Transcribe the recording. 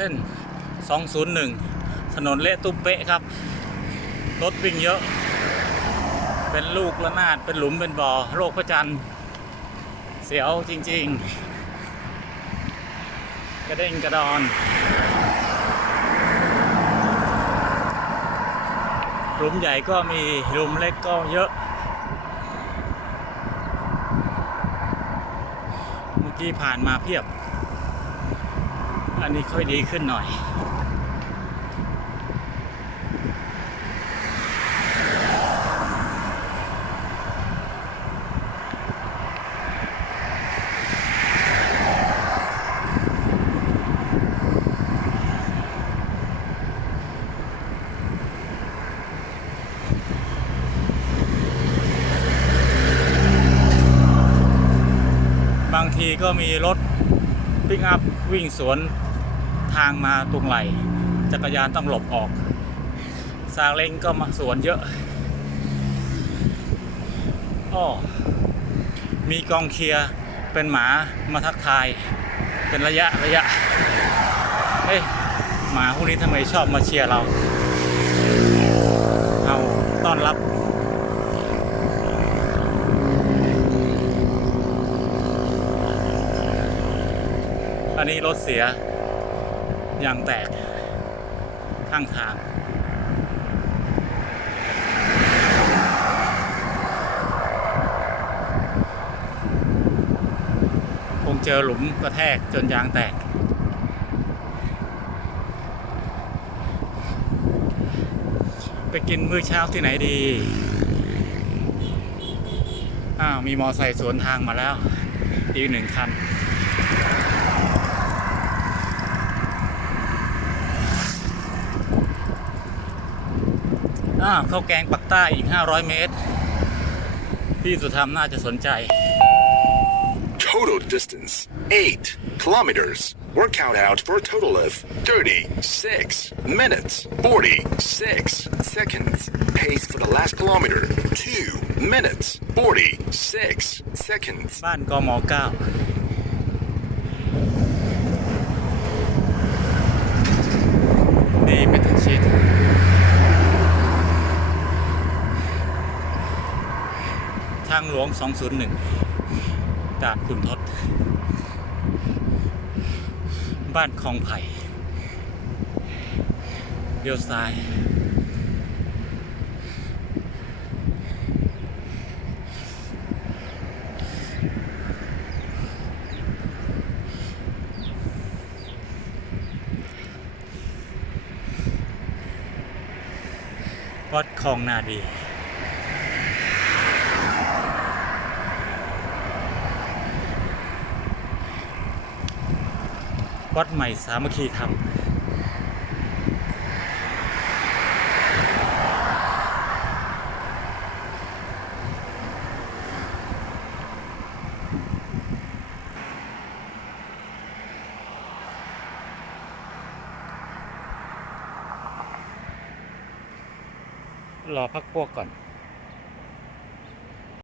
ส้น 201 ถนนเละตุ้มเป๊ะครับ รถวิ่งเยอะ เป็นลูกระนาด เป็นหลุม เป็นบ่อ โรคพระจันทร์เสียวจริง ๆ กระเด้งกระดอน หลุมใหญ่ก็มี หลุมเล็กก็เยอะเมื่อกี้ผ่านมาเพียบ อันนี้ค่อยดีขึ้นหน่อย บางทีก็มีรถปิกอัพวิ่งสวน ทางมาตรงไหล จักรยานต้องหลบออกซาเล้งก็มาสวนเยอะอ้อมีกองเชียร์เป็นหมามาทักทาย เป็นระยะระยะ เฮ้ย หมาพวกนี้ทำไมชอบมาเชียร์เราเอาต้อนรับอันนี้รถเสีย ยางแตกข้างทาง คงเจอหลุมกระแทกจนยางแตก ไปกินมื้อเช้าที่ไหนดี อ้าว มีมอไซค์สวนทางมาแล้ว อีกหนึ่งคัน อ้าวข้าวแกงปักใต้อีก 500 เมตร พี่สุธรรมน่าจะสนใจ Total distance 8 kilometers Workout out for a total of 36 minutes 46 seconds Pace for the last kilometer 2 minutes 46 seconds บ้านกม9 ทางหลวง 201ด่านคุณทศบ้านคลองไผ่เลี้ยวซ้าย วัดคลองนาดี วัดใหม่สามัคคีธรรมรอพักพวกก่อน